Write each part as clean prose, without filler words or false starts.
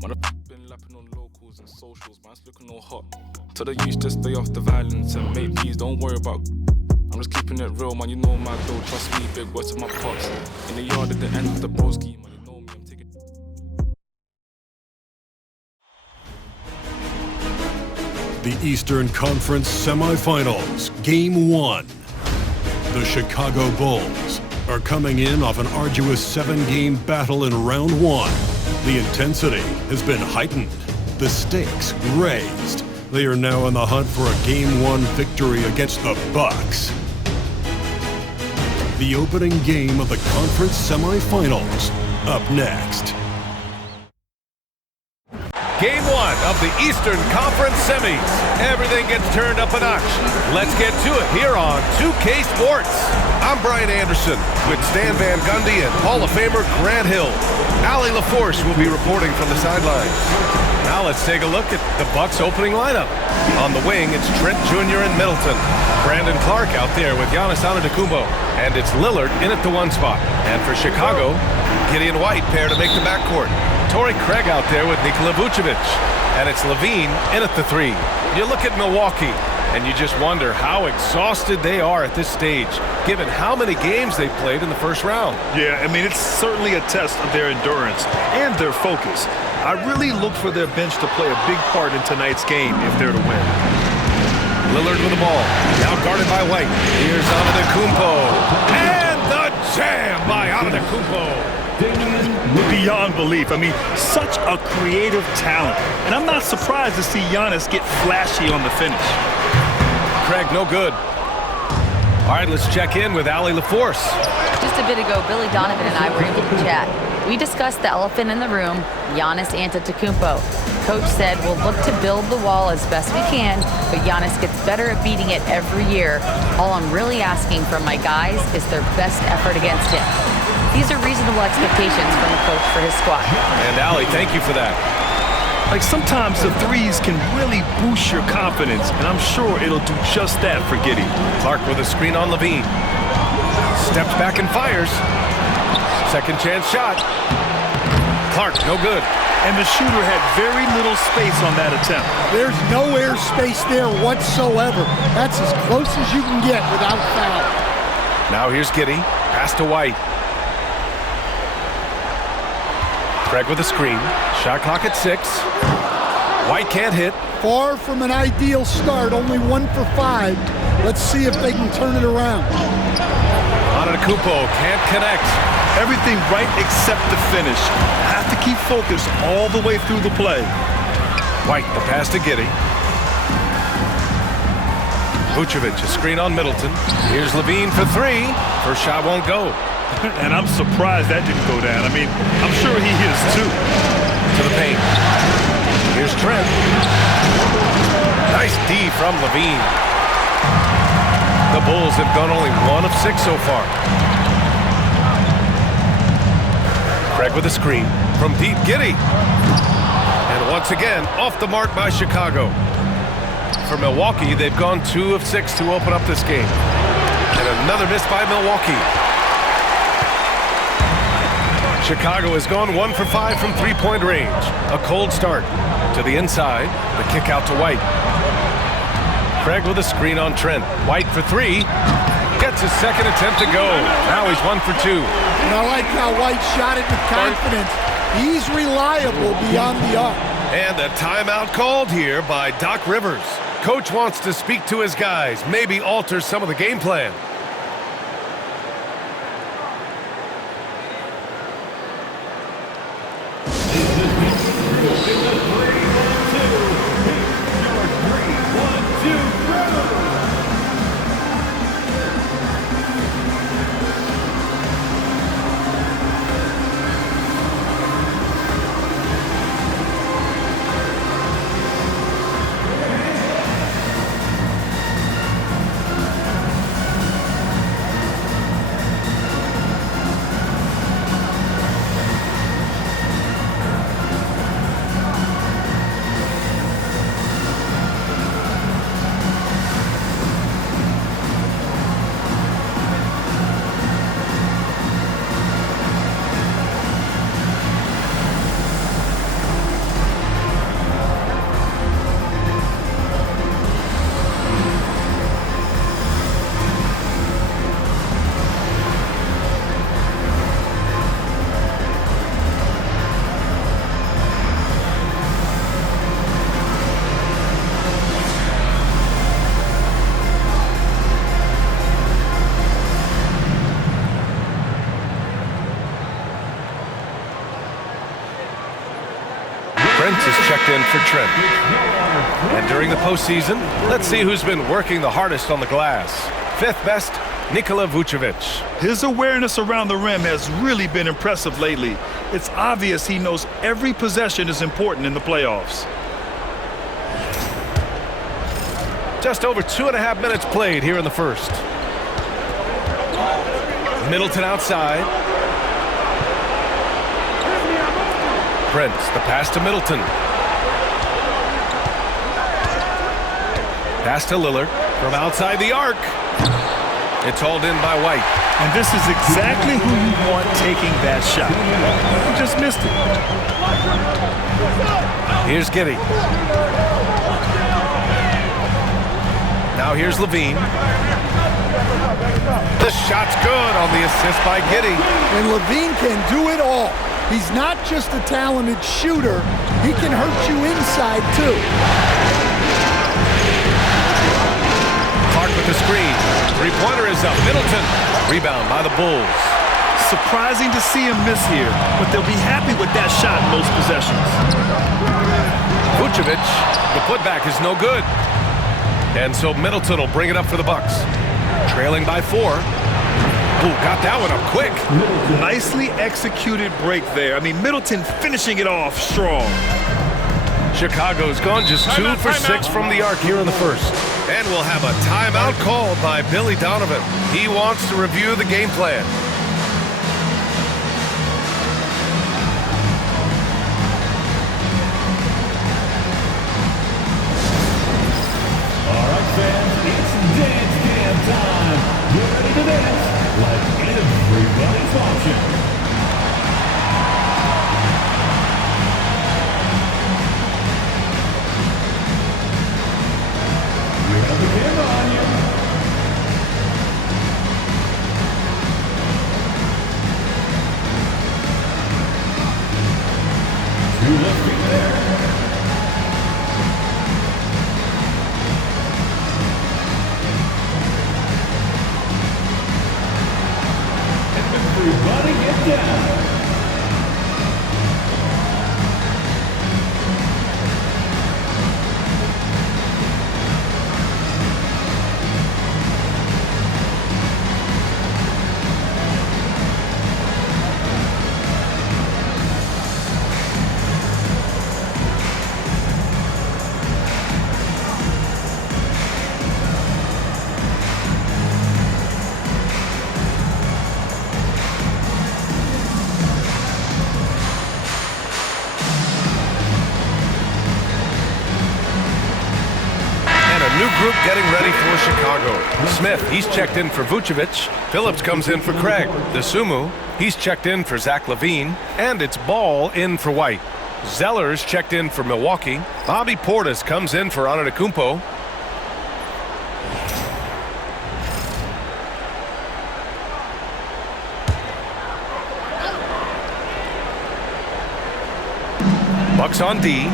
Man, I've been lapping on locals and socials, man's looking all hot. Tell the youth just stay off the violence and make peace, don't worry about. I'm just keeping it real, man, you know my dough, trust me, big words to my pops. In the yard at the end of the broski, man, you know me, I'm taking... The Eastern Conference Semifinals, Game 1. The Chicago Bulls are coming in off an arduous 7-game battle in round 1. The intensity has been heightened, the stakes raised. They are now in the hunt for a Game 1 victory against the Bucks. The opening game of the conference semifinals, up next. Game 1 of the Eastern Conference semis. Everything gets turned up a notch. Let's get to it here on 2K Sports. I'm Brian Anderson with Stan Van Gundy and Hall of Famer Grant Hill. Allie LaForce will be reporting from the sidelines. Now let's take a look at the Bucks opening lineup. On the wing, it's Trent Jr. and Middleton. Brandon Clark out there with Giannis Antetokounmpo. And it's Lillard in at the 1 spot. And for Chicago, Gideon White pair to make the backcourt. Torrey Craig out there with Nikola Vucevic. And it's Levine in at the 3. You look at Milwaukee, and you just wonder how exhausted they are at this stage, given how many games they played in the first round. Yeah, I mean, it's certainly a test of their endurance and their focus. I really look for their bench to play a big part in tonight's game if they're to win. Lillard with the ball, now guarded by White. Here's Antetokounmpo, and the jam by Antetokounmpo. Beyond belief. I mean, such a creative talent. And I'm not surprised to see Giannis get flashy on the finish. Craig, no good. All right, let's check in with Allie LaForce. Just a bit ago, Billy Donovan and I were able to chat. We discussed the elephant in the room, Giannis Antetokounmpo. Coach said we'll look to build the wall as best we can, but Giannis gets better at beating it every year. All I'm really asking from my guys is their best effort against him. These are reasonable expectations from a coach for his squad. And Allie, thank you for that. Like, sometimes the threes can really boost your confidence, and I'm sure it'll do just that for Giddey. Clark with a screen on Levine. Steps back and fires. Second chance shot. Clark, no good. And the shooter had very little space on that attempt. There's no air space there whatsoever. That's as close as you can get without foul. Now here's Giddey. Pass to White. Craig with a screen. Shot clock at 6. White can't hit. Far from an ideal start, only 1 for 5. Let's see if they can turn it around. Antetokounmpo can't connect. Everything right except the finish. Have to keep focus all the way through the play. White, the pass to Giddey. Vucevic, a screen on Middleton. Here's Levine for 3. First shot won't go. And I'm surprised that didn't go down. I mean, I'm sure he is too. To the paint. Here's Trent. Nice D from Levine. The Bulls have gone only 1 of 6 so far. Craig with a screen from deep. Giddey. And once again, off the mark by Chicago. For Milwaukee, they've gone 2 of 6 to open up this game. And another miss by Milwaukee. Chicago has gone 1 for 5 from 3-point range. A cold start to the inside. The kick out to White. Craig with a screen on Trent. White for 3. Gets his second attempt to go. Now he's 1 for 2. And I like how White shot it with confidence. He's reliable beyond the arc. And a timeout called here by Doc Rivers. Coach wants to speak to his guys, maybe alter some of the game plan. Brent is checked in for Trent. And during the postseason, let's see who's been working the hardest on the glass. Fifth best, Nikola Vucevic. His awareness around the rim has really been impressive lately. It's obvious he knows every possession is important in the playoffs. Just over 2.5 minutes played here in the first. Middleton outside. Prince, the pass to Middleton. Pass to Lillard from outside the arc. It's hauled in by White. And this is exactly who you want taking that shot. He just missed it. Here's Giddey. Now here's Levine. The shot's good on the assist by Giddey. And Levine can do it all. He's not just a talented shooter. He can hurt you inside, too. Clark with the screen. Three-pointer is up. Middleton. Rebound by the Bulls. Surprising to see him miss here, but they'll be happy with that shot in most possessions. Vucevic, the putback is no good. And so Middleton will bring it up for the Bucks. Trailing by 4. Ooh, got that one up quick. Nicely executed break there. I mean, Middleton finishing it off strong. Chicago's gone just 2 for 6 from the arc here in the first. And we'll have a timeout called by Billy Donovan. He wants to review the game plan. All right, fans, it's dance jam time. Get ready to dance like everybody's watching. We have the camera on you. Two left feet there. Everybody get down. Group getting ready for Chicago. Smith, he's checked in for Vucevic. Phillips comes in for Craig. DeSumo, he's checked in for Zach LaVine. And it's Ball in for White. Zeller's checked in for Milwaukee. Bobby Portis comes in for Antetokounmpo. Bucks on D,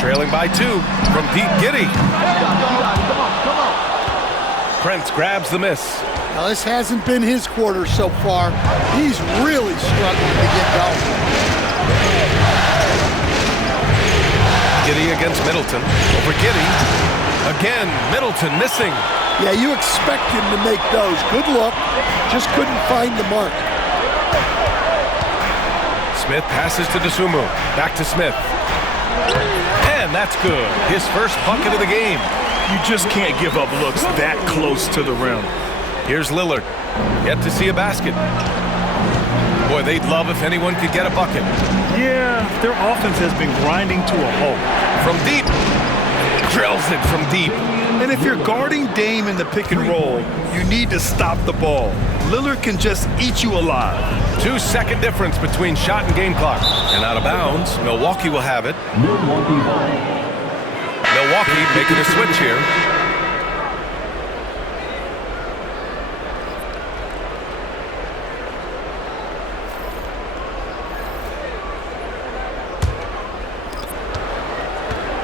trailing by 2 from Pete Giddey. Prince grabs the miss. Now, this hasn't been his quarter so far. He's really struggling to get going. Giddey against Middleton. Over Giddey. Again, Middleton missing. Yeah, you expect him to make those. Good luck. Just couldn't find the mark. Smith passes to DeSumo. Back to Smith. And that's good. His first bucket of the game. You just can't give up looks that close to the rim. Here's Lillard. Yet to see a basket. Boy, they'd love if anyone could get a bucket. Yeah, their offense has been grinding to a halt. From deep. Drills it from deep. And if you're guarding Dame in the pick and roll, you need to stop the ball. Lillard can just eat you alive. 2-second difference between shot and game clock. And out of bounds, Milwaukee will have it. Milwaukee making a switch here.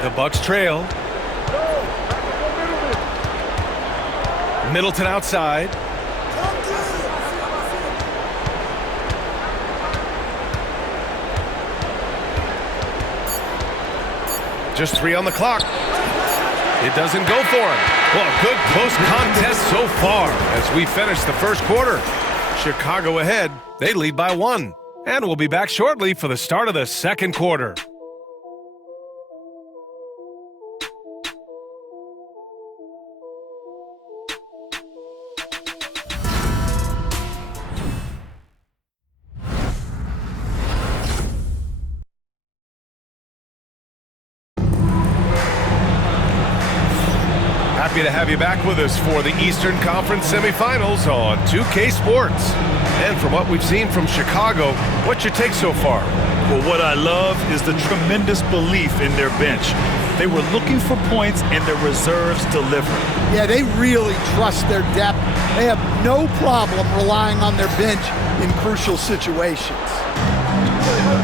The Bucks trail. Middleton outside. Just 3 on the clock. It doesn't go for him. Well, good close contest so far as we finish the first quarter. Chicago ahead. They lead by 1. And we'll be back shortly for the start of the second quarter. Happy to have you back with us for the Eastern Conference semifinals on 2K Sports. And from what we've seen from Chicago, what's your take so far? Well, what I love is the tremendous belief in their bench. They were looking for points and their reserves delivered. Yeah, they really trust their depth. They have no problem relying on their bench in crucial situations.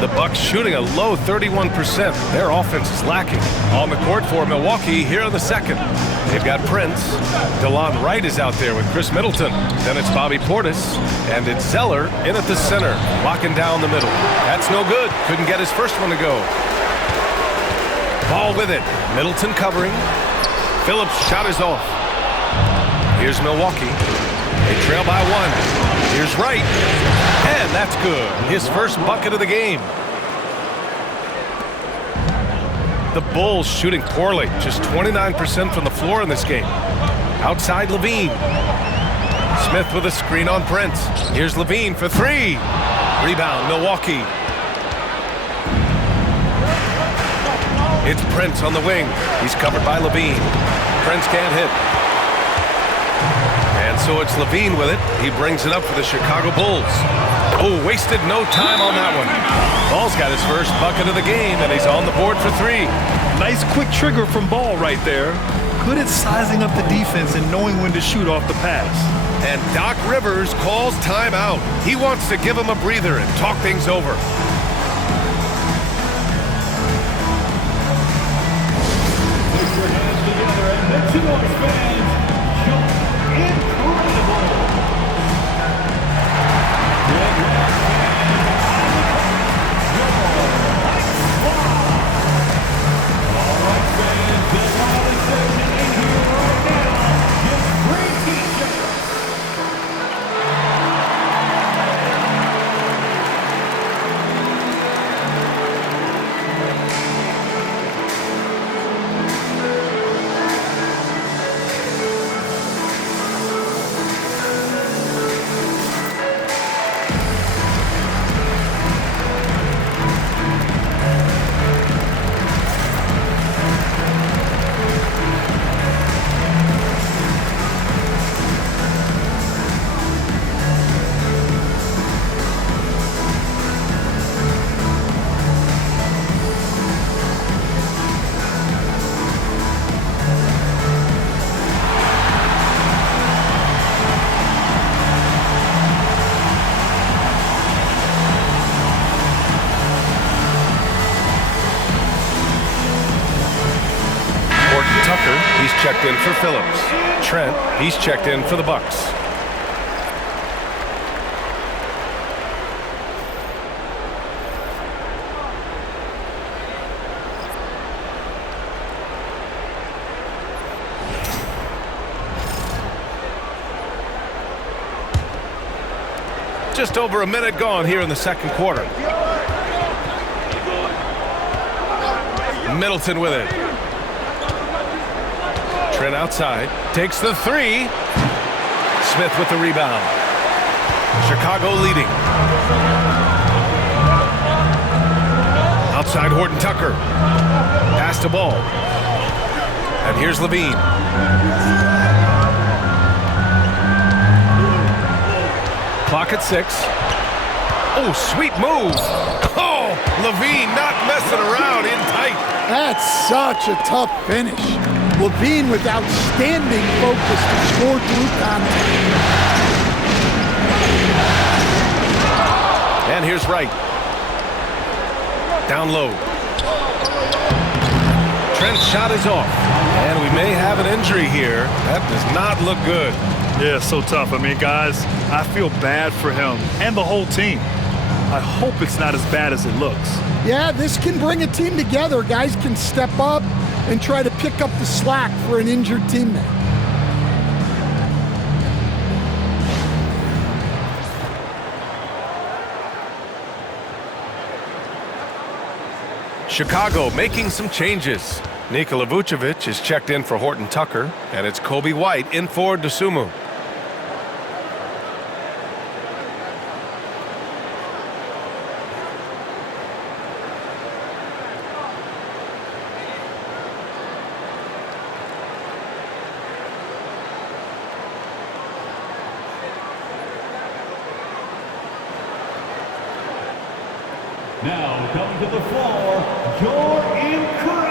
The Bucks shooting a low 31%. Their offense is lacking. On the court for Milwaukee here in the second. They've got Prince. DeLon Wright is out there with Chris Middleton. Then it's Bobby Portis. And it's Zeller in at the center, locking down the middle. That's no good. Couldn't get his first one to go. Ball with it. Middleton covering. Phillips' shot is off. Here's Milwaukee. They trail by 1. Here's Wright. And that's good. His first bucket of the game. The Bulls shooting poorly. Just 29% from the floor in this game. Outside LaVine. Smith with a screen on Prince. Here's LaVine for 3. Rebound, Milwaukee. It's Prince on the wing. He's covered by LaVine. Prince can't hit. And so it's LaVine with it. He brings it up for the Chicago Bulls. Oh, wasted no time on that one. Ball's got his first bucket of the game, and he's on the board for 3. Nice quick trigger from Ball right there. Good at sizing up the defense and knowing when to shoot off the pass. And Doc Rivers calls timeout. He wants to give him a breather and talk things over. Put your hands together and make some noise, fans. Incredible. He's checked in for Phillips. Trent, he's checked in for the Bucks. Just over a minute gone here in the second quarter. Middleton with it. Trent outside, takes the 3. Smith with the rebound. Chicago leading. Outside Horton Tucker. Pass to Ball. And here's LaVine. Clock at 6. Oh, sweet move. Oh, LaVine not messing around, in tight. That's such a tough finish. LaVine with outstanding focus to score through contact. And here's Wright. Down low. Trent's shot is off. And we may have an injury here. That does not look good. Yeah, so tough. I mean, guys, I feel bad for him and the whole team. I hope it's not as bad as it looks. Yeah, this can bring a team together. Guys can step up and try to pick up the slack for an injured teammate. Chicago making some changes. Nikola Vucevic is checked in for Horton Tucker, and it's Kobe White in for Dosunmu. Now coming to the floor, you're incredible.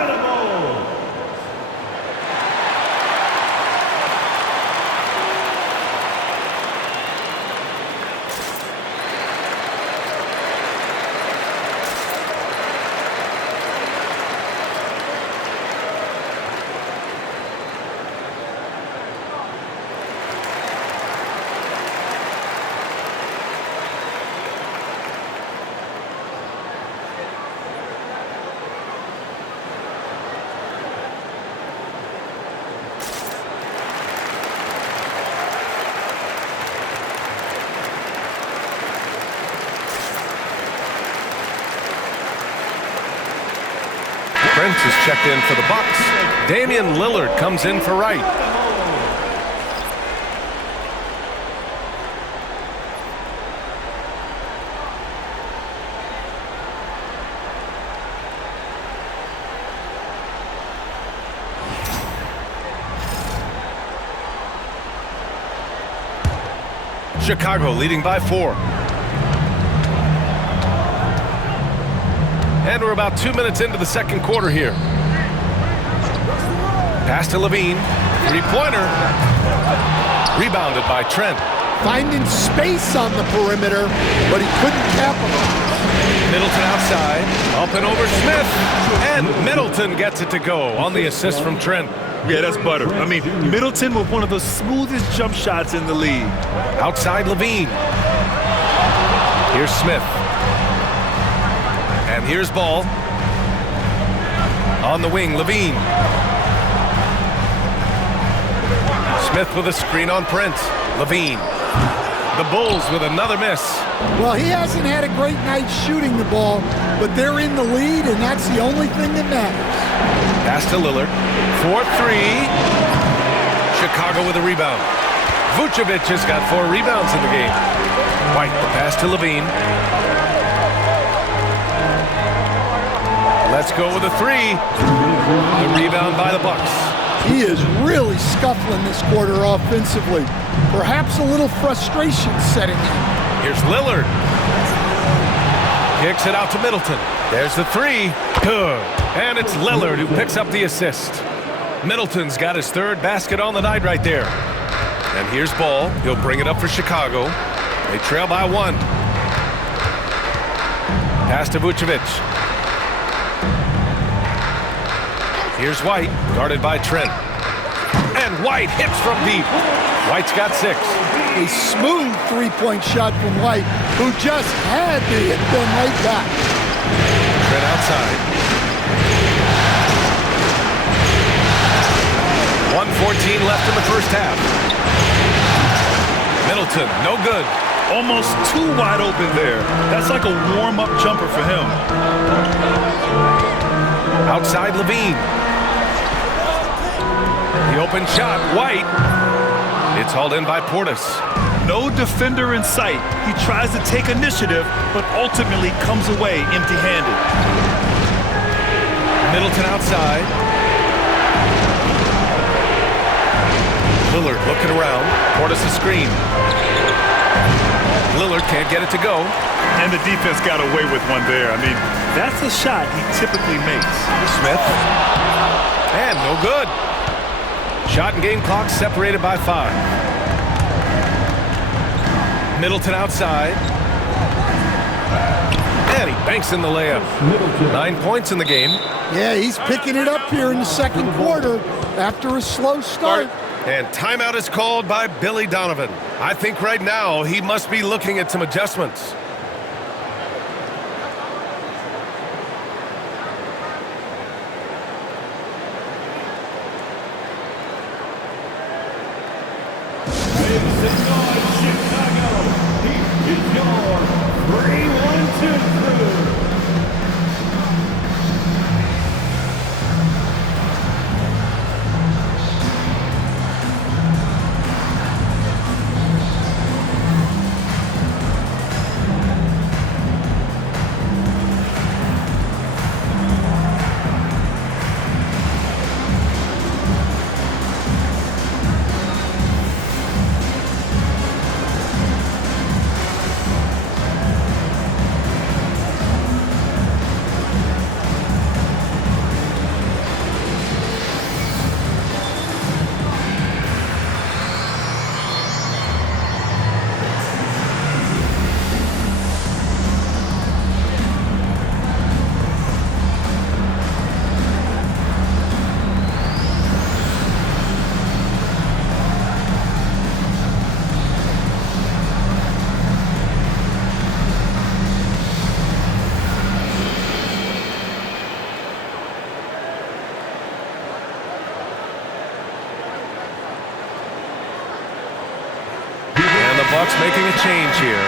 Prince is checked in for the Bucks. Damian Lillard comes in for Wright. Chicago leading by 4. And we're about 2 minutes into the second quarter here. Pass to Levine. Three-pointer. Rebounded by Trent. Finding space on the perimeter, but he couldn't capitalize. Middleton outside. Up and over Smith. And Middleton gets it to go on the assist from Trent. Yeah, that's butter. I mean, Middleton with one of the smoothest jump shots in the league. Outside Levine. Here's Smith. And here's Ball. On the wing, Levine. Smith with a screen on Prince. Levine. The Bulls with another miss. Well, he hasn't had a great night shooting the ball, but they're in the lead, and that's the only thing that matters. Pass to Lillard. 4-3. Chicago with a rebound. Vucevic has got 4 rebounds in the game. White, the pass to Levine. Let's go with a 3. The rebound by the Bucks. He is really scuffling this quarter offensively. Perhaps a little frustration setting in. Here's Lillard. Kicks it out to Middleton. There's the 3. Good. And it's Lillard who picks up the assist. Middleton's got his 3rd basket on the night right there. And here's Ball. He'll bring it up for Chicago. They trail by 1. Pass to Vucevic. Here's White, guarded by Trent. And White hits from deep. White's got 6. A smooth three-point shot from White, who just had to hit them right back. Trent outside. 1:14 left in the first half. Middleton, no good. Almost too wide open there. That's like a warm-up jumper for him. Outside Levine. The open shot, White. It's hauled in by Portis. No defender in sight. He tries to take initiative, but ultimately comes away empty-handed. Middleton outside. Lillard looking around. Portis a screen. Lillard can't get it to go. And the defense got away with one there. I mean, that's a shot he typically makes. Smith. And no good. Shot and game clock separated by 5. Middleton outside. And he banks in the layup. 9 points in the game. Yeah, he's picking it up here in the second quarter after a slow start. And timeout is called by Billy Donovan. I think right now he must be looking at some adjustments. Some noise, Chicago. Here is your 3-1-2 crew. Bucks making a change here.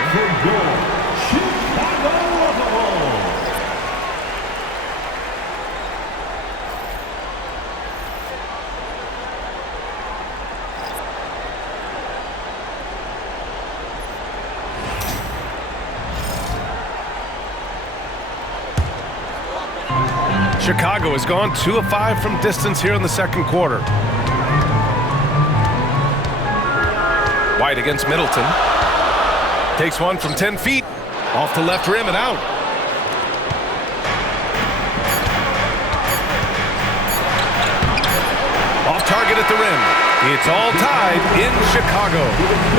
Chicago has gone 2 of 5 from distance here in the second quarter. White against Middleton. Takes one from 10 feet. Off the left rim and out. Off target at the rim. It's all tied in Chicago.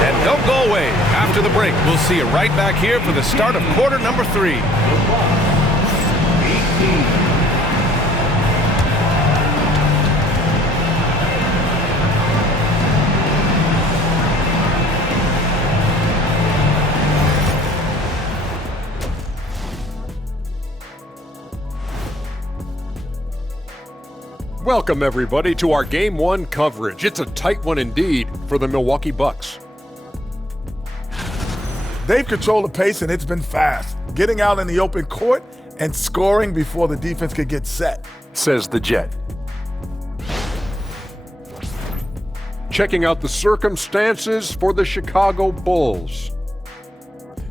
And don't go away. After the break, we'll see you right back here for the start of quarter number 3. 18. Welcome, everybody, to our Game 1 coverage. It's a tight one indeed for the Milwaukee Bucks. They've controlled the pace, and it's been fast, getting out in the open court and scoring before the defense could get set, says the Jet. Checking out the circumstances for the Chicago Bulls.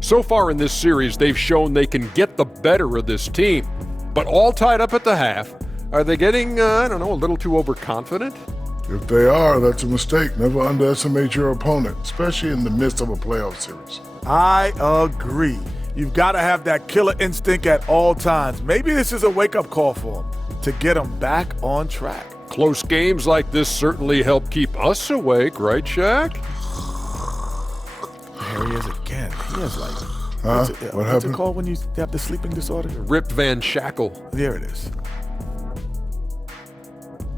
So far in this series, they've shown they can get the better of this team, but all tied up at the half. Are they getting, a little too overconfident? If they are, that's a mistake. Never underestimate your opponent, especially in the midst of a playoff series. I agree. You've got to have that killer instinct at all times. Maybe this is a wake-up call for them to get them back on track. Close games like this certainly help keep us awake, right, Shaq? There he is again. He has What's it called when you have the sleeping disorder? Rip Van Shackle. There it is.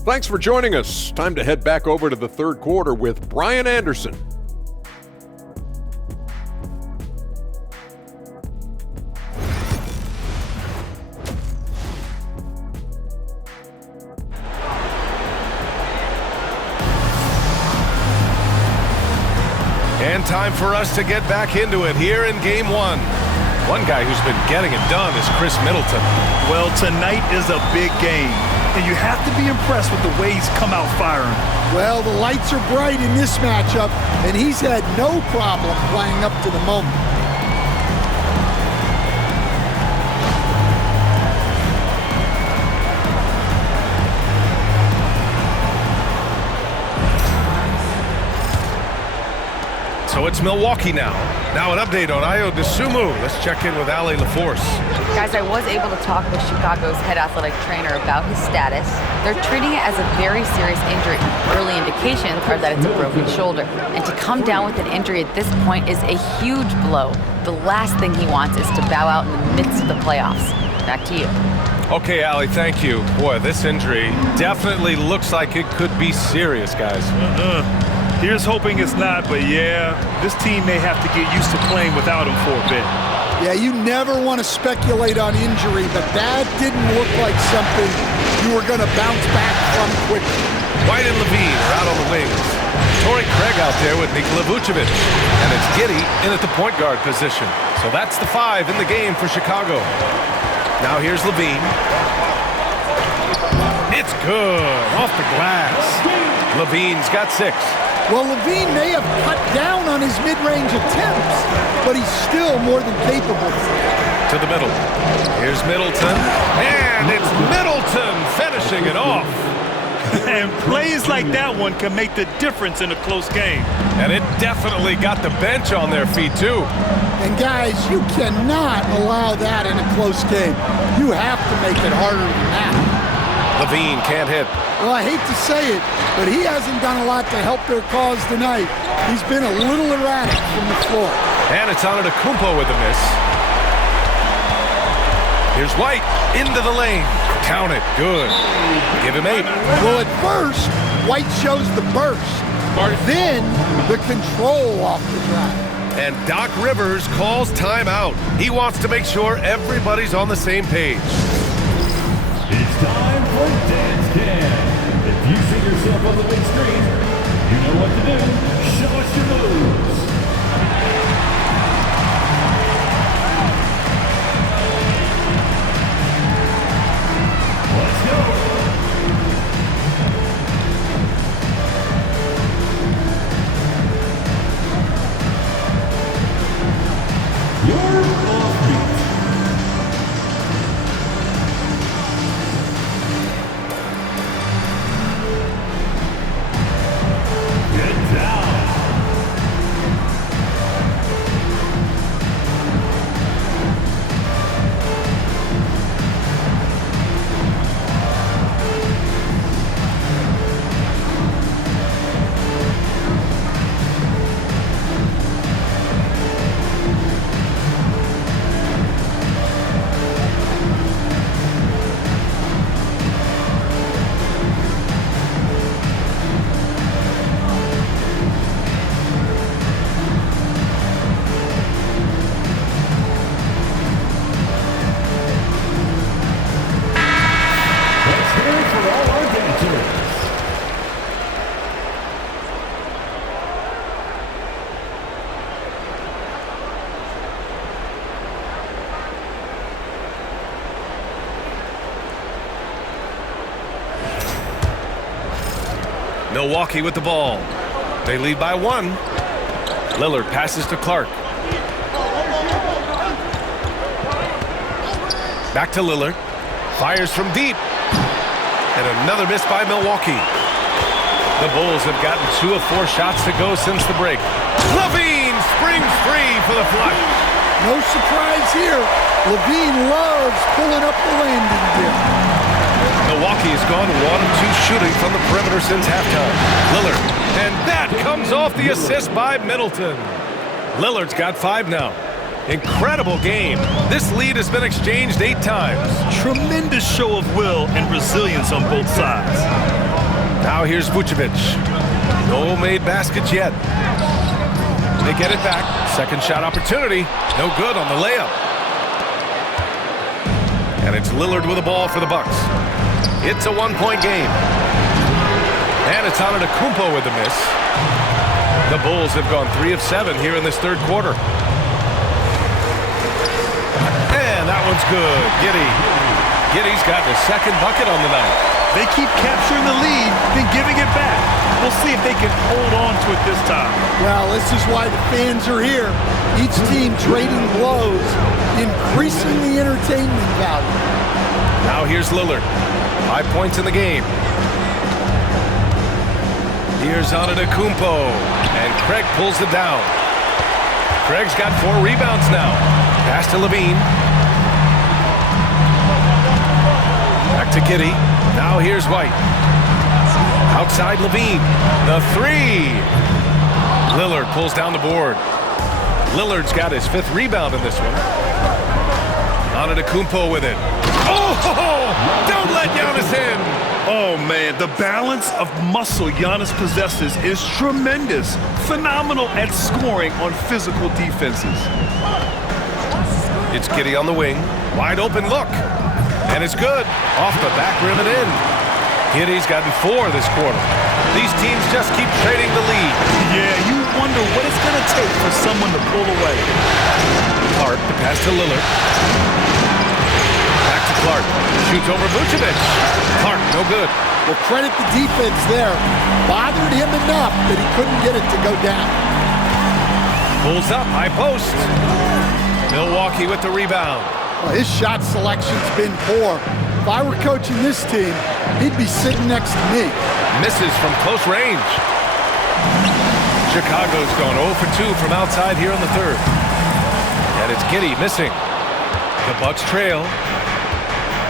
Thanks for joining us. Time to head back over to the third quarter with Brian Anderson. And time for us to get back into it here in Game 1. One guy who's been getting it done is Chris Middleton. Well, tonight is a big game, and you have to be impressed with the way he's come out firing. Well, the lights are bright in this matchup, and he's had no problem playing up to the moment. So it's Milwaukee now. Now an update on Ayo Dosunmu. Let's check in with Allie LaForce. Guys, I was able to talk with Chicago's head athletic trainer about his status. They're treating it as a very serious injury. Early indications are that it's a broken shoulder. And to come down with an injury at this point is a huge blow. The last thing he wants is to bow out in the midst of the playoffs. Back to you. Okay, Allie, thank you. Boy, this injury definitely looks like it could be serious, guys. Here's hoping it's not, but yeah, this team may have to get used to playing without him for a bit. Yeah, you never want to speculate on injury, but that didn't look like something you were going to bounce back from quickly. White and Levine are out on the wings. Torrey Craig out there with Nikola Vucevic. And it's Giddey in at the point guard position. So that's the 5 in the game for Chicago. Now here's LaVine. It's good. Off the glass. LaVine's got 6. Well, LaVine may have cut down on his mid-range attempts, but he's still more than capable. To the middle. Here's Middleton. And it's Middleton finishing it off. And plays like that one can make the difference in a close game. And it definitely got the bench on their feet, too. And guys, you cannot allow that in a close game. You have to make it harder than that. LaVine can't hit. Well, I hate to say it, but he hasn't done a lot to help their cause tonight. He's been a little erratic from the floor. And it's Antetokounmpo with a miss. Here's White into the lane. Count it. Good. Give him 8. Well, at first, White shows the burst. Then the control off the drive. And Doc Rivers calls timeout. He wants to make sure everybody's on the same page. It's time for Dance Cam. If you see yourself on the big screen, you know what to do. Show us your moves. Let's go. You're off beat. Get down. Let's hear it for all our dancers. Milwaukee with the ball. They lead by 1. Lillard passes to Clark. Back to Lillard. Fires from deep. And another miss by Milwaukee. The Bulls have gotten 2 of 4 shots to go since the break. LaVine springs free for the flush. No surprise here. LaVine loves pulling up the landing gear. Milwaukee has gone 1 of 2 shooting from the perimeter since halftime. Lillard. And that comes off the assist by Middleton. Lillard's got 5 now. Incredible game. This lead has been exchanged 8 times. Tremendous show of will and resilience on both sides. Now here's Vucevic. No made baskets yet. They get it back. Second shot opportunity. No good on the layup. And it's Lillard with the ball for the Bucks. It's a 1-point game. And it's Antetokounmpo with the miss. The Bulls have gone 3 of 7 here in this third quarter. And that one's good. Giddey's gotten his second bucket on the night. They keep capturing the lead, then giving it back. We'll see if they can hold on to it this time. Well, this is why the fans are here. Each team trading blows, increasing the entertainment value. Now here's Lillard. 5 points in the game. Here's Antetokounmpo. And Craig pulls it down. Craig's got 4 rebounds now. Pass to LaVine. Back to Giddey. Now here's White. Outside LaVine. The 3. Lillard pulls down the board. Lillard's got his 5th rebound in this one. Antetokounmpo with it. Oh! Don't let Giannis in! Oh, man, the balance of muscle Giannis possesses is tremendous. Phenomenal at scoring on physical defenses. It's Giddey on the wing. Wide open look. And it's good. Off the back rim and in. Giddey's gotten 4 this quarter. These teams just keep trading the lead. Yeah, you wonder what it's going to take for someone to pull away. Clark, the pass to Lillard. Back to Clark. Shoots over Vucevic. Clark, no good. Well, credit the defense there. Bothered him enough that he couldn't get it to go down. Pulls up, high post. Milwaukee with the rebound. Well, his shot selection's been poor. If I were coaching this team, he'd be sitting next to me. Misses from close range. Chicago's gone 0 for 2 from outside here in the third. And it's Giddey missing. The Bucks trail.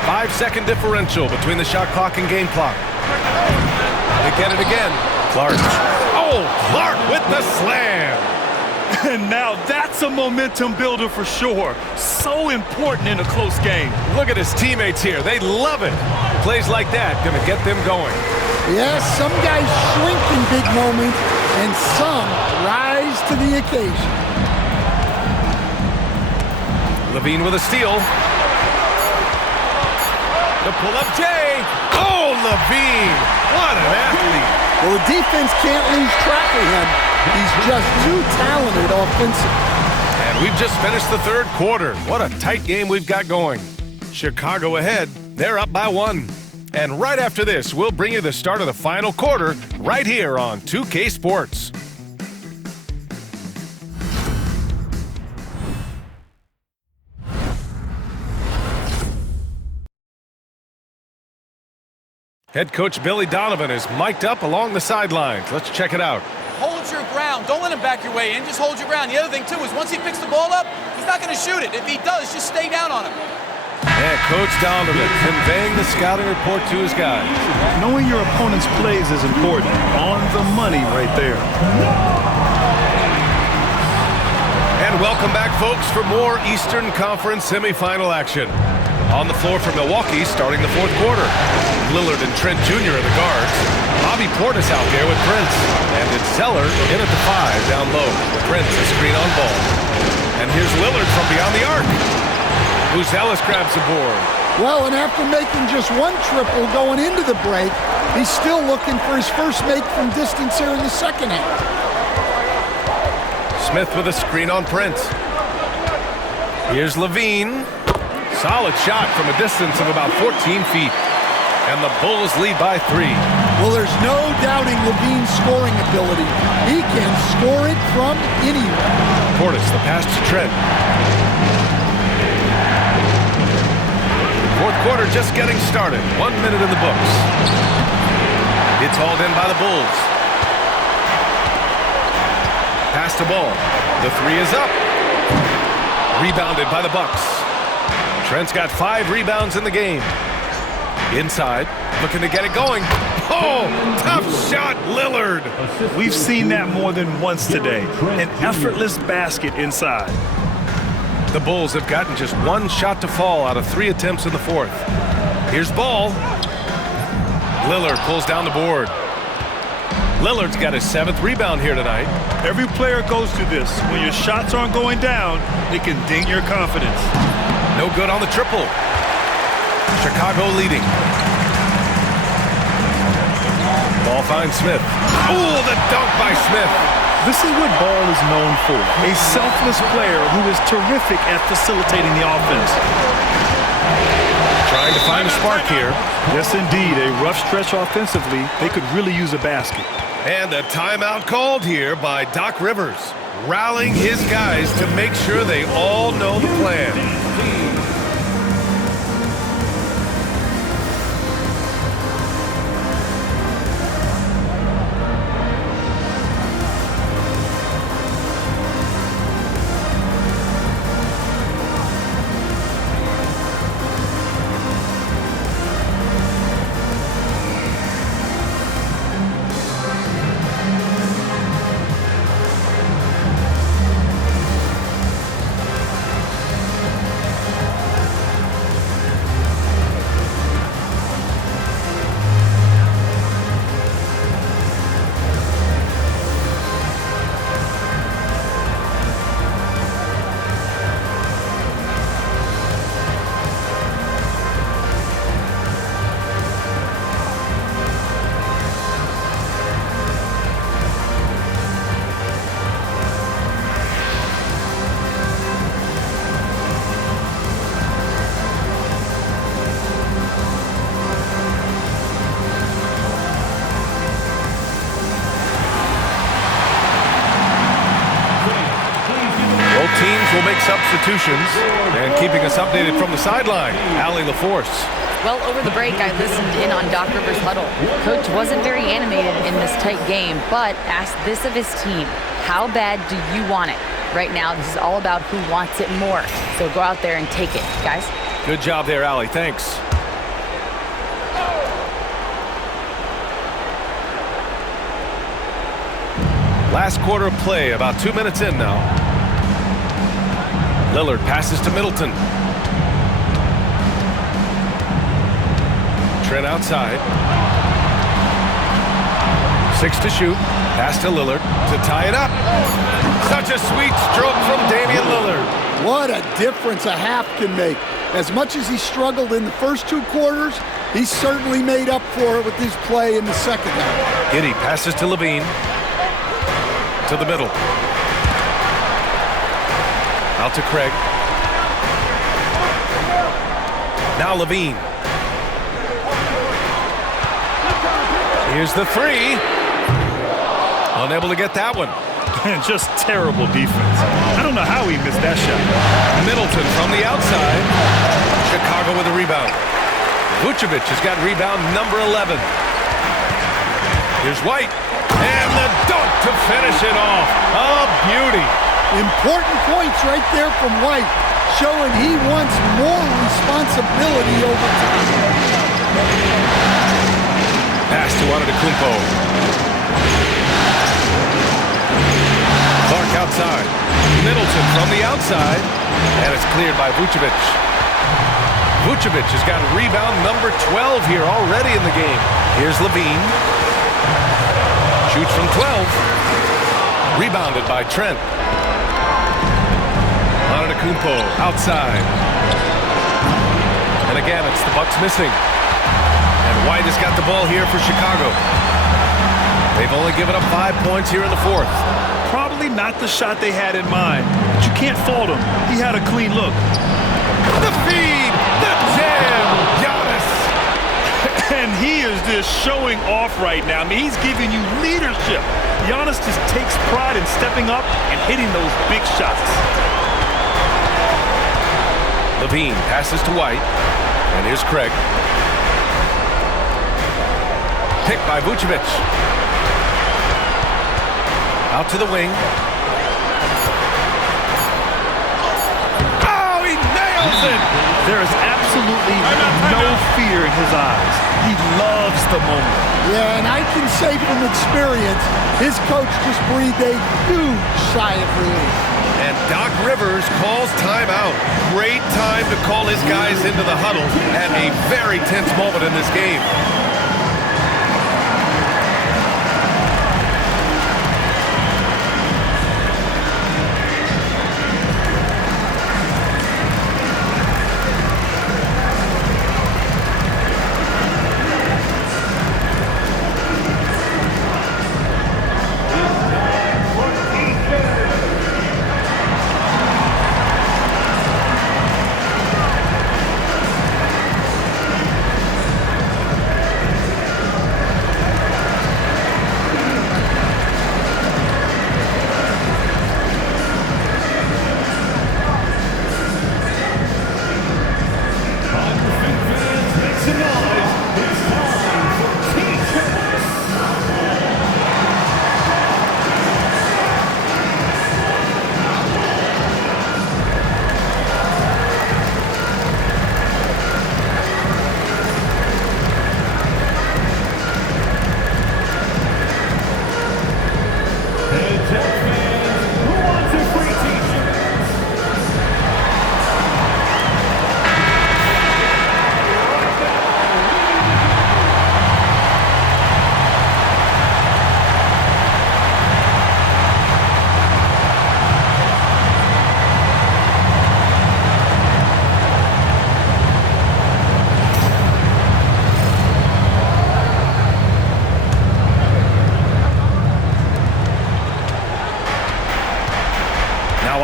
5-second differential between the shot clock and game clock. They get it again. Clark. Oh, Clark with the slam. And now that's a momentum builder for sure. So important in a close game. Look at his teammates here. They love it. Plays like that gonna get them going. Yes, some guys shrink in big moments, and some rise to the occasion. Levine with a steal. The pull-up J. Oh, Levine. What an athlete. Well, the defense can't lose track of him. He's just too talented offensively. And we've just finished the third quarter. What a tight game we've got going. Chicago ahead. They're up by 1. And right after this, we'll bring you the start of the final quarter right here on 2K Sports. Head coach Billy Donovan is mic'd up along the sidelines. Let's check it out. Hold your ground. Don't let him back your way in. Just hold your ground. The other thing, too, is once he picks the ball up, he's not going to shoot it. If he does, just stay down on him. And Coach Donovan conveying the scouting report to his guys. Knowing your opponent's plays is important. On the money right there. And welcome back, folks, for more Eastern Conference semifinal action. On the floor for Milwaukee, starting the fourth quarter. Lillard and Trent Jr. are the guards. Bobby Portis out there with Prince. And it's Zeller in at the 5 down low. Prince a screen on ball. And here's Lillard from beyond the arc. Ellis grabs the board. Well, and after making just one triple going into the break, he's still looking for his first make from distance here in the second half. Smith with a screen on Prince. Here's Levine. Solid shot from a distance of about 14 feet. And the Bulls lead by 3. Well, there's no doubting Levine's scoring ability. He can score it from anywhere. Portis, the pass to Trent. Fourth quarter just getting started. 1 minute in the books. It's hauled in by the Bulls. Pass to ball. The 3 is up. Rebounded by the Bucks. Trent's got 5 rebounds in the game. Inside, looking to get it going. Oh, tough shot, Lillard. We've seen that more than once today. An effortless basket inside. The Bulls have gotten just 1 shot to fall out of 3 attempts in the fourth. Here's ball. Lillard pulls down the board. Lillard's got his 7th rebound here tonight. Every player goes through this. When your shots aren't going down, it can ding your confidence. No good on the triple. Chicago leading. Ball finds Smith. Oh, the dunk by Smith. This is what Ball is known for. A selfless player who is terrific at facilitating the offense. Trying to find a spark here. Yes, indeed. A rough stretch offensively. They could really use a basket. And a timeout called here by Doc Rivers, rallying his guys to make sure they all know the plan. make substitutions. And keeping us updated from the sideline, Allie LaForce. Well, over the break, I listened in on Doc Rivers' huddle. Coach wasn't very animated in this tight game, but asked this of his team: how bad do you want it? Right now, this is all about who wants it more. So go out there and take it, guys. Good job there, Allie. Thanks. Last quarter of play, about 2 minutes in now. Lillard passes to Middleton. Trent outside. 6 to shoot. Pass to Lillard to tie it up. Such a sweet stroke from Damian Lillard. What a difference a half can make. As much as he struggled in the first 2 quarters, he certainly made up for it with his play in the second half. Giddey passes to Levine. To the middle. Out to Craig. Now Levine. Here's the 3. Unable to get that one. Just terrible defense. I don't know how he missed that shot. Middleton from the outside. Chicago with a rebound. Vucevic has got rebound number 11. Here's White. And the dunk to finish it off. A beauty. Important points right there from White, showing he wants more responsibility over time. Pass to Antetokounmpo. Clark outside. Middleton from the outside. And it's cleared by Vucevic. Vucevic has got rebound number 12 here already in the game. Here's Levine. Shoots from 12. Rebounded by Trent. Antetokounmpo outside. And again, it's the Bucks missing. And White has got the ball here for Chicago. They've only given up 5 points here in the fourth. Probably not the shot they had in mind, but you can't fault him. He had a clean look. The feed! The jam! Giannis! And he is just showing off right now. I mean, he's giving you leadership. Giannis just takes pride in stepping up and hitting those big shots. Levine passes to White. And here's Craig. Picked by Vucevic. Out to the wing. Oh, he nails it! There is absolutely no fear in his eyes. He loves the moment. Yeah, and I can say from experience, his coach just breathed a huge sigh of relief. And Doc Rivers calls timeout. Great time to call his guys into the huddle at a very tense moment in this game.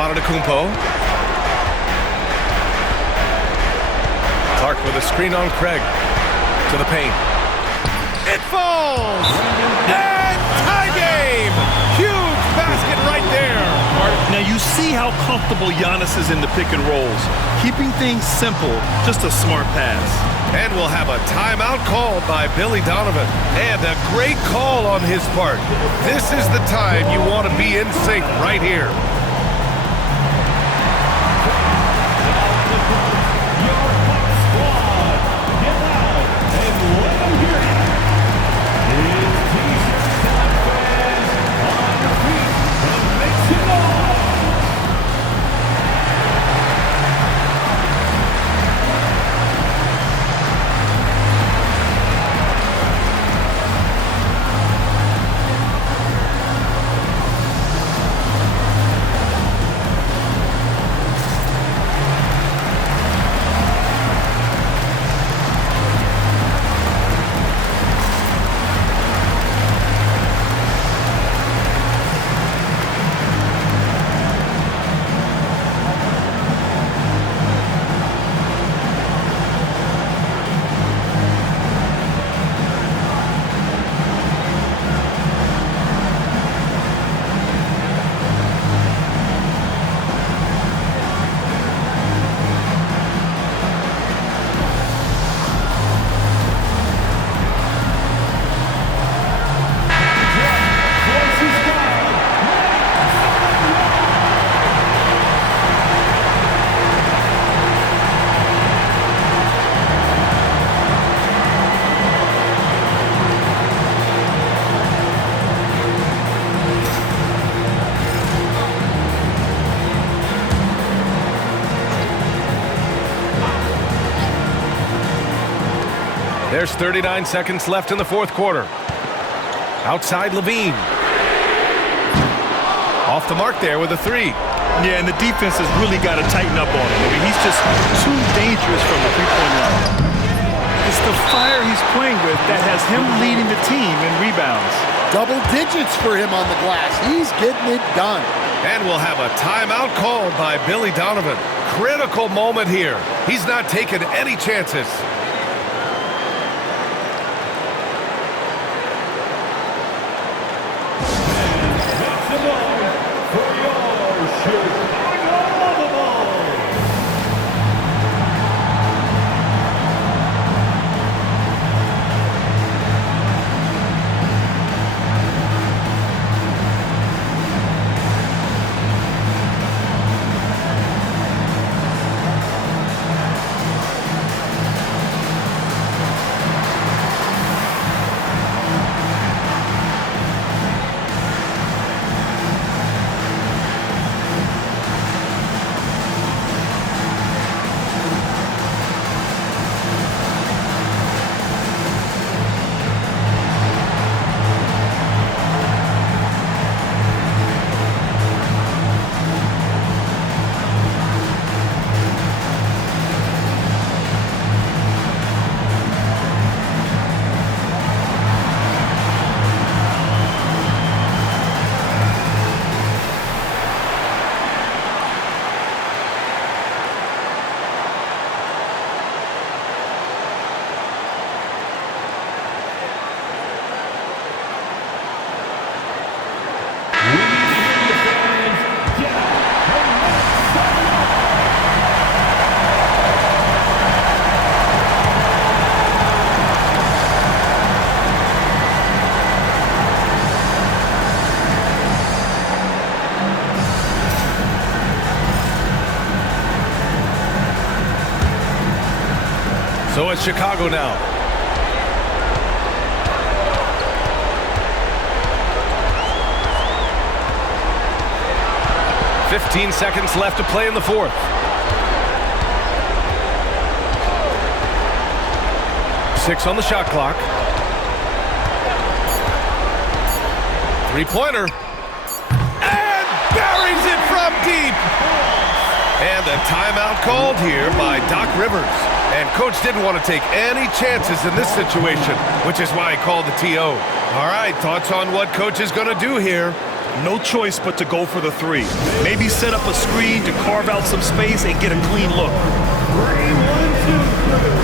Antetokounmpo. Clark with a screen on Craig. To the paint. It falls! And tie game! Huge basket right there! Now you see how comfortable Giannis is in the pick and rolls. Keeping things simple, just a smart pass. And we'll have a timeout called by Billy Donovan. And a great call on his part. This is the time you want to be in sync right here. There's 39 seconds left in the fourth quarter. Outside Levine. Off the mark there with a three. Yeah, and the defense has really got to tighten up on him. I mean, he's just too dangerous from the three-point line. It's the fire he's playing with that has him leading the team in rebounds. Double digits for him on the glass. He's getting it done. And we'll have a timeout called by Billy Donovan. Critical moment here. He's not taking any chances. So it's Chicago now. "15 seconds left to play in the fourth. Six on the shot clock. Three-pointer. And buries it from deep. And a timeout called here by Doc Rivers. And Coach didn't want to take any chances in this situation, which is why he called the TO. All right, thoughts on what Coach is going to do here? No choice but to go for the three. Maybe set up a screen to carve out some space and get a clean look. 3, 1, 2, 3.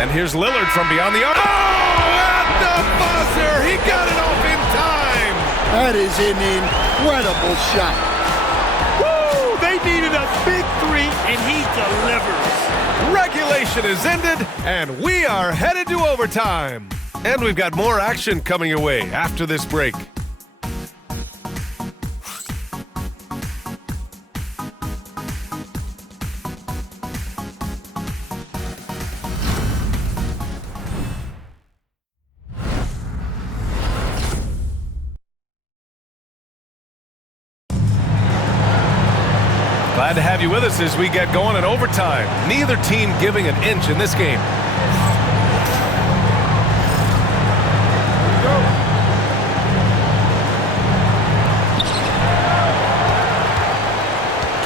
And here's Lillard from beyond the arc. Oh, at the buzzer! He got it off in time! That is an incredible shot. Woo! They needed a big three, and he delivers. Regulation is ended, and we are headed to overtime. And we've got more action coming your way after this break. Glad to have you with us as we get going in overtime. Neither team giving an inch in this game.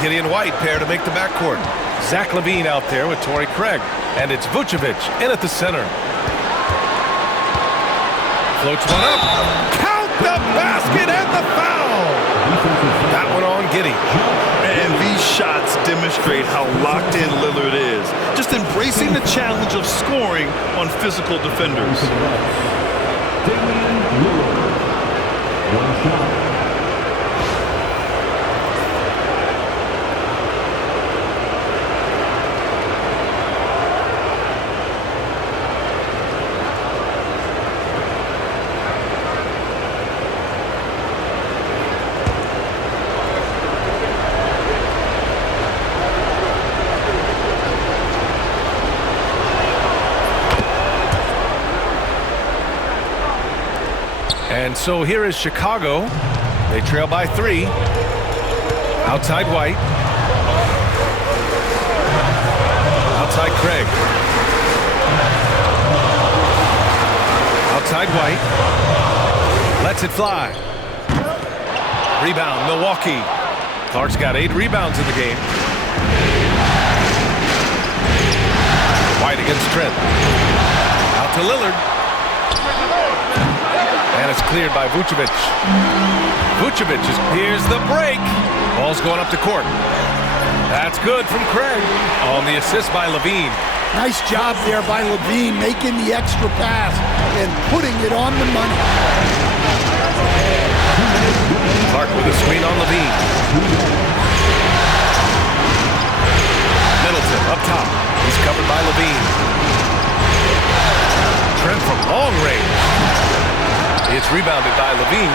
Gideon White pair to make the backcourt. Zach LaVine out there with Torrey Craig. And it's Vucevic in at the center. Floats one up. Count the basket and the foul! That one on Giddey. And these shots demonstrate how locked in Lillard is. Just embracing the challenge of scoring on physical defenders. Damian Lillard. One shot. And so here is Chicago. They trail by 3. Outside White. Outside Craig. Outside White. Lets it fly. Rebound, Milwaukee. Clark's got 8 rebounds in the game. White against Trent. Out to Lillard. And it's cleared by Vucevic. Vucevic is, here's the break. Ball's going up the court. That's good from Craig on the assist by LaVine. Nice job there by LaVine, making the extra pass and putting it on the money. Clark with a screen on LaVine. Middleton up top. He's covered by LaVine. Trent from long range. It's rebounded by LaVine.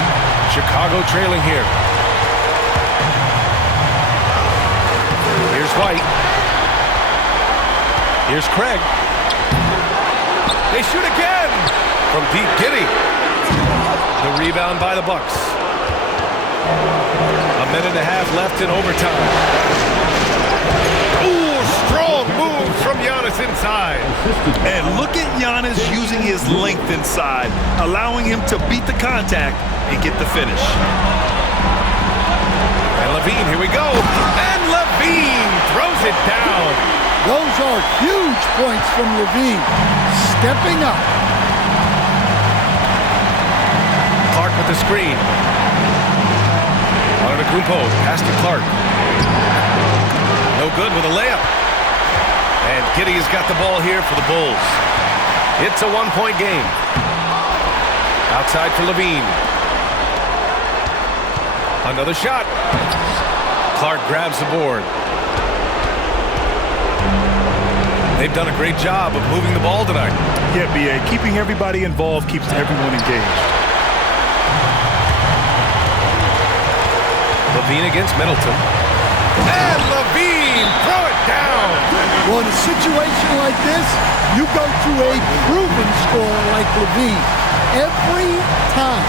Chicago trailing here. Here's White. Here's Craig. They shoot again from Pete Giddey. The rebound by the Bucks. 1.5 minutes left in overtime. Ooh, strong move from Giannis inside. And look at Giannis using his length inside, allowing him to beat the contact and get the finish. And LaVine, here we go. And LaVine throws it down. Those are huge points from LaVine. Stepping up. Clark with the screen. Antetokounmpo, pass to Clark. No good with a layup. And Giddey has got the ball here for the Bulls. It's a 1-point game. Outside for LaVine. Another shot. Clark grabs the board. They've done a great job of moving the ball tonight. Yeah, B.A. Keeping everybody involved keeps everyone engaged. LaVine against Middleton. And LaVine, throw it down. Well, in a situation like this, you go to a proven scorer like LaVine every time.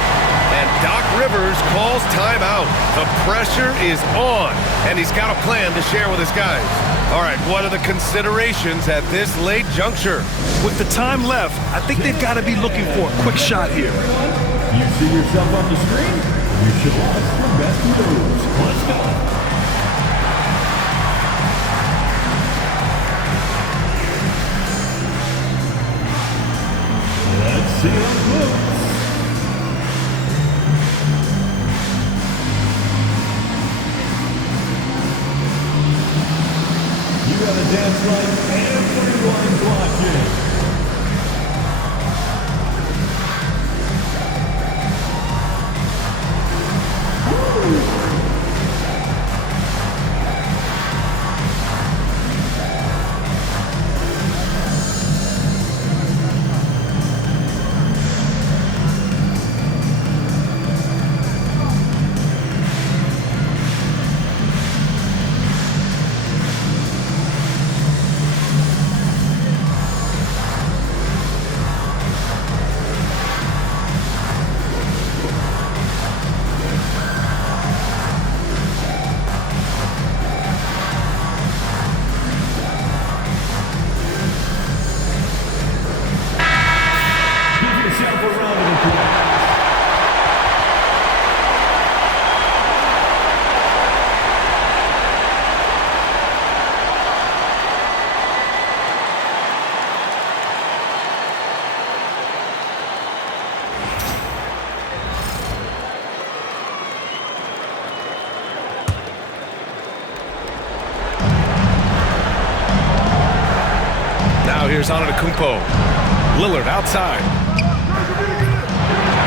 And Doc Rivers calls timeout. The pressure is on, and he's got a plan to share with his guys. All right, what are the considerations at this late juncture? With the time left, I think they've got to be looking for a quick shot here. You see yourself on the screen? You should watch the best moves. Let's go. Let's see those moves. You gotta dance like everyone's watching. Here's Antetokounmpo. Lillard outside.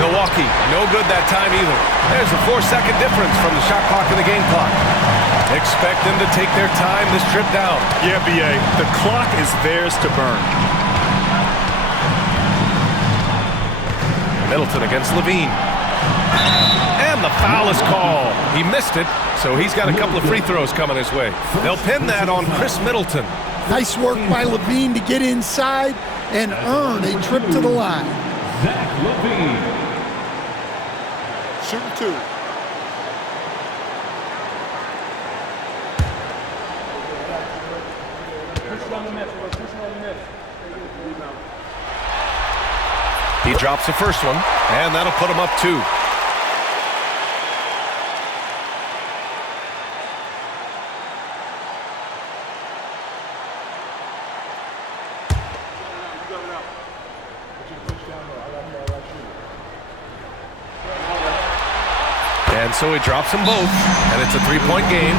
Milwaukee, no good that time either. There's a 4-second difference from the shot clock and the game clock. Expect them to take their time this trip down. Yeah, B.A., the clock is theirs to burn. Middleton against Levine. And the foul is called. He missed it, so he's got a couple of free throws coming his way. They'll pin that on Chris Middleton. Nice work by Levine to get inside and earn a trip to the line. Zach Levine. Shooting 2. He drops the first one, and that'll put him up 2. And so he drops them both, and it's a 3-point game.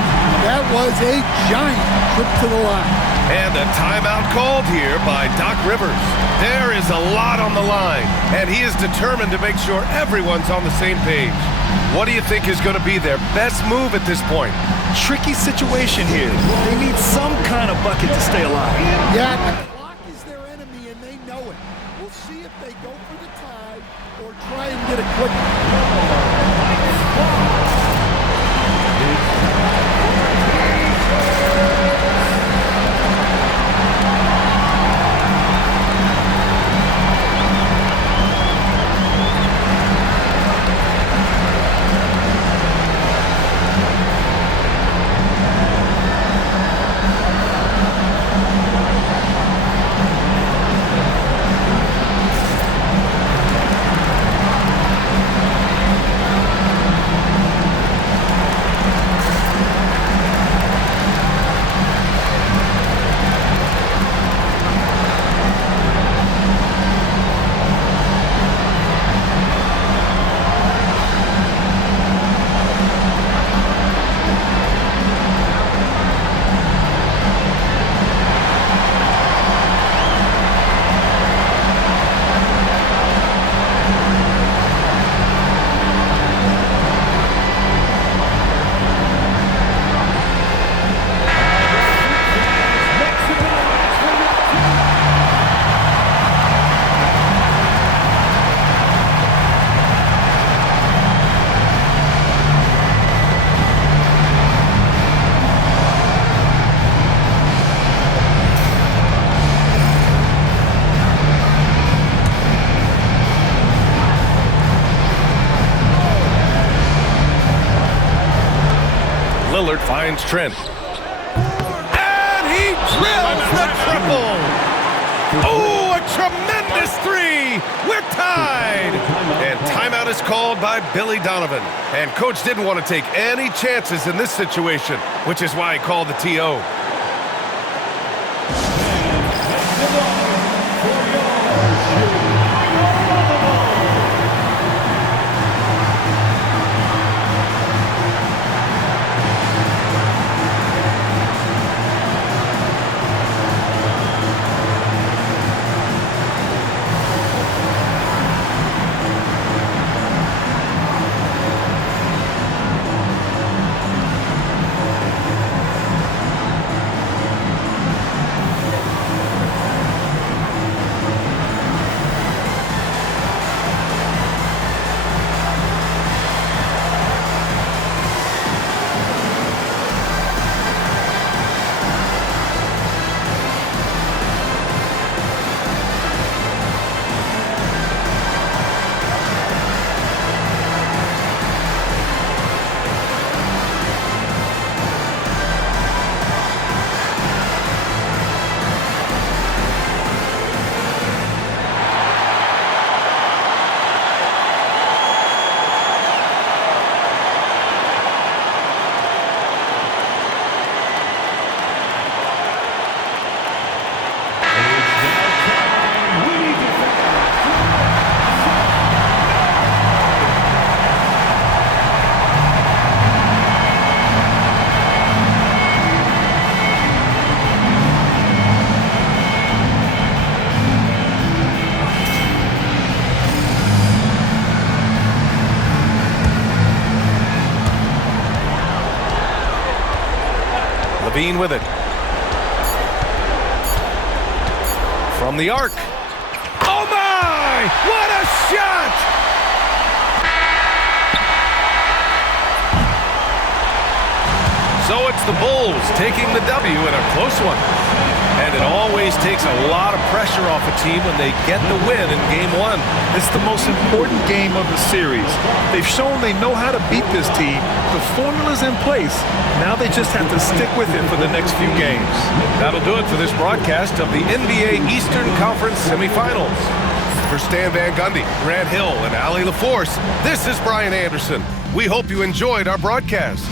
That was a giant trip to the line. And a timeout called here by Doc Rivers. There is a lot on the line, and he is determined to make sure everyone's on the same page. What do you think is going to be their best move at this point? Tricky situation here. They need some kind of bucket to stay alive. Yeah, the clock is their enemy, and they know it. We'll see if they go for the tie or try and get a quick. Lillard finds Trent. And he drills the triple! Oh, a tremendous 3! We're tied! And timeout is called by Billy Donovan. And coach didn't want to take any chances in this situation, which is why he called the TO. LaVine with it. From the arc. Oh my! What a shot! So it's the Bulls taking the W in a close one. And it always takes a lot of pressure off a team when they get the win in Game 1. It's the most important game of the series. They've shown they know how to beat this team. The formula's in place. Now they just have to stick with it for the next few games. That'll do it for this broadcast of the NBA Eastern Conference semifinals. For Stan Van Gundy, Grant Hill, and Allie LaForce, this is Brian Anderson. We hope you enjoyed our broadcast.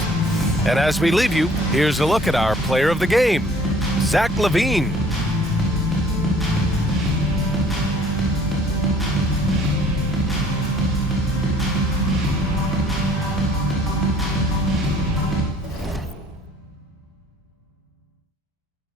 And as we leave you, here's a look at our player of the game, Zach LaVine.